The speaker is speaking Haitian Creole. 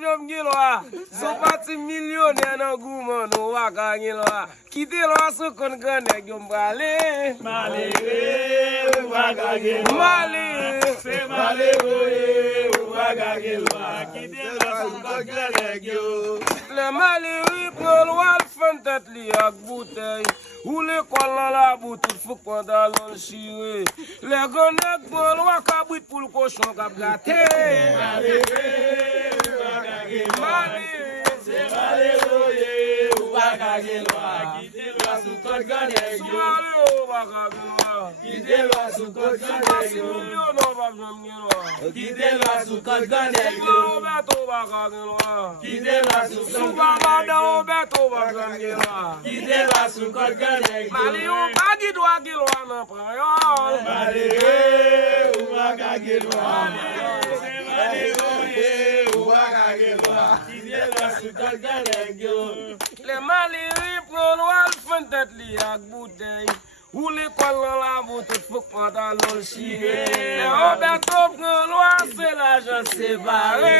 jom gilwa. So parti millionnaire nan gouman nou waka gilwa. Kite lwa sou kon gane gyom brale. Male we waka gilwa. Male. Se male we waka gilwa. Kite lwa sou kon gane gyo. Le mali wi prol wal fantat li ak bouteille. Ou l'école dans la boutique, faut qu'on dans le chiré. Les gonnets prol waka bouit pour le cochon kap gâté. Mali. Se male we waka gilwa. Kite lwa sou kon gane gyo. Mali waka gilwa. Kite lwa sou kon gane gyo. Million waka gilwa. Kite lwa sou kon gane gyo. Roberto waka gilwa. Kite lwa sou kon Subaba da Roberto waka gilwa. Kite lwa sou kon gane gyo. Mali ou bagi dwa gilwa nan prayol. Male we waka gilwa. Se male we waka gilwa. Kite lwa sou kon gane gyo. Le mali ri prol wal fantat li ak bouteille. Ou l'école dans la boutique, faut qu'on dans le chiré. Le Roberto prend loi, c'est l'argent séparé.